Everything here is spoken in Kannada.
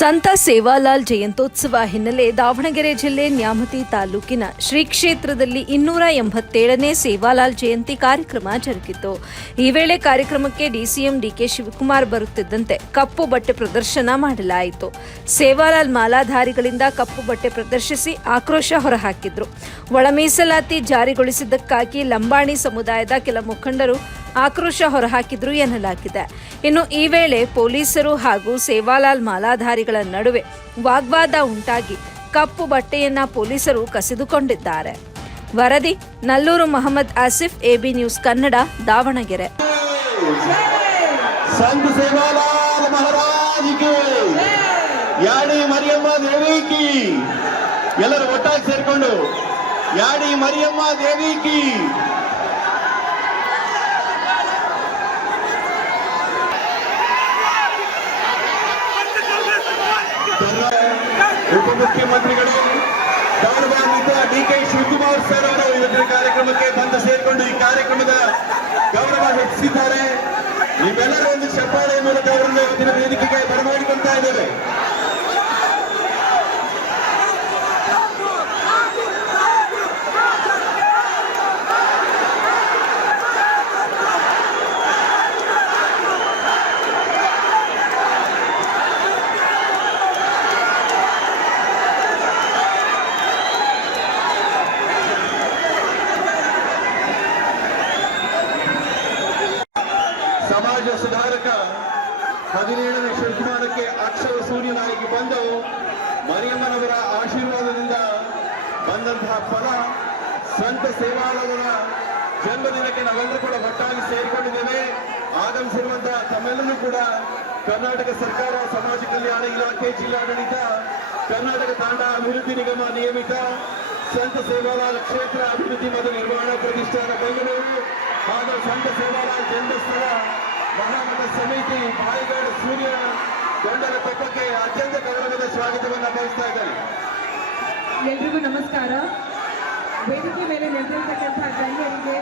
ಸಂತ ಸೇವಾಲಾಲ್ ಜಯಂತೋತ್ಸವ ಹಿನ್ನೆಲೆ ದಾವಣಗೆರೆ ಜಿಲ್ಲೆ ನ್ಯಾಮತಿ ತಾಲೂಕಿನ ಶ್ರೀ ಕ್ಷೇತ್ರದಲ್ಲಿ ಇನ್ನೂರ ಎಂಬತ್ತೇಳನೇ ಸೇವಾಲಾಲ್ ಜಯಂತಿ ಕಾರ್ಯಕ್ರಮ ಜರುಗಿತು. ಈ ವೇಳೆ ಕಾರ್ಯಕ್ರಮಕ್ಕೆ ಡಿಸಿಎಂ ಡಿಕೆ ಶಿವಕುಮಾರ್ ಬರುತ್ತಿದ್ದಂತೆ ಕಪ್ಪು ಬಟ್ಟೆ ಪ್ರದರ್ಶನ ಮಾಡಲಾಯಿತು. ಸೇವಾಲಾಲ್ ಮಾಲಾಧಾರಿಗಳಿಂದ ಕಪ್ಪು ಬಟ್ಟೆ ಪ್ರದರ್ಶಿಸಿ ಆಕ್ರೋಶ ಹೊರಹಾಕಿದ್ರು. ಒಳ ಮೀಸಲಾತಿ ಜಾರಿಗೊಳಿಸಿದ್ದಕ್ಕಾಗಿ ಲಂಬಾಣಿ ಸಮುದಾಯದ ಕೆಲ ಮುಖಂಡರು ಆಕ್ರೋಶ ಹೊರಹಾಕಿದ್ರು ಎನ್ನಲಾಗಿದೆ. ಇನ್ನು ಈ ವೇಳೆ ಪೊಲೀಸರು ಹಾಗೂ ಸೇವಾಲಾಲ್ ಮಾಲಾಧಾರಿಗಳ ನಡುವೆ ವಾಗ್ವಾದ ಉಂಟಾಗಿ ಕಪ್ಪು ಬಟ್ಟೆಯನ್ನ ಪೊಲೀಸರು ಕಸಿದುಕೊಂಡಿದ್ದಾರೆ. ವರದಿ, ನಲ್ಲೂರು ಮೊಹಮ್ಮದ್ ಆಸಿಫ್, ಎಬಿ ನ್ಯೂಸ್ ಕನ್ನಡ, ದಾವಣಗೆರೆ. ಎಲ್ಲರೂ ಒಟ್ಟಾಗಿ ಸೇರಿಕೊಂಡು ಯಾಡಿ ಮರಿಯಮ್ಮ ದೇವಿ ಕಿ. ಉಪಮುಖ್ಯಮಂತ್ರಿಗಳು ಗೌರವಾನ್ವಿತ ಡಿ ಕೆ ಶಿವಕುಮಾರ್ ಸರ್ ಅವರು ಇವತ್ತಿನ ಕಾರ್ಯಕ್ರಮಕ್ಕೆ ಬಂದು ಸೇರಿಕೊಂಡು ಈ ಕಾರ್ಯಕ್ರಮದ ಗೌರವ ಹೆಚ್ಚಿಸಿದ್ದಾರೆ ನೀವೆಲ್ಲರೂ ಒಂದು ಚಪ್ಪಾಳೆ ಮೂಲಕ ಅವರನ್ನು ಇವತ್ತಿನ ವೇದಿಕೆಗೆ ಬರಮಾಡಿಕೊಳ್ತಾ ಇದ್ದೇವೆ. ಸಮಾಜ ಸುಧಾರಕ ಹದಿನೇಳನೇ ಶತಮಾನಕ್ಕೆ ಅಕ್ಷರ ಸೂರ್ಯನಾಗಿ ಬಂದು ಮರಿಯಮ್ಮನವರ ಆಶೀರ್ವಾದದಿಂದ ಬಂದಂತಹ ಫಲ ಸಂತ ಸೇವಾಳವರ ಜನ್ಮದಿನಕ್ಕೆ ನಾವೆಲ್ಲರೂ ಕೂಡ ಒಟ್ಟಾಗಿ ಸೇರಿಕೊಂಡಿದ್ದೇವೆ. ಆಗಮಿಸಿರುವಂತಹ ತಮ್ಮೆಲ್ಲರೂ ಕೂಡ ಕರ್ನಾಟಕ ಸರ್ಕಾರ, ಸಮಾಜ ಕಲ್ಯಾಣ ಇಲಾಖೆ, ಜಿಲ್ಲಾಡಳಿತ, ಕರ್ನಾಟಕ ತಾಂಡ ಅಭಿವೃದ್ಧಿ ನಿಗಮ ನಿಯಮಿತ ಸಂತ ಸೇವಾಲಾಲ್ ಕ್ಷೇತ್ರ ಅಭಿವೃದ್ಧಿ ಮತ್ತು ನಿರ್ವಹಣಾ ಪ್ರತಿಷ್ಠಾನ ಬೆಂಗಳೂರು ಹಾಗೂ ಸಂತ ಸೇವಾಲಾಲ್ ಜನ್ಮಸ್ಥಳ ಮಹಾಮಠ ಸಮಿತಿ ಬಾಯಿಗಾಡ ಸೂರ್ಯ ಗೊಂಡಲ ಪಕ್ಕಕ್ಕೆ ಅತ್ಯಂತ ಗೌರವದ ಸ್ವಾಗತವನ್ನು ಬಯಸ್ತಾ ಇದ್ದಾರೆ ಎಲ್ರಿಗೂ ನಮಸ್ಕಾರ. ವೇದಿಕೆ ಮೇಲೆ ನೆಲೆದಿರ್ತಕ್ಕಂಥ ಗಣ್ಯರಿಗೆ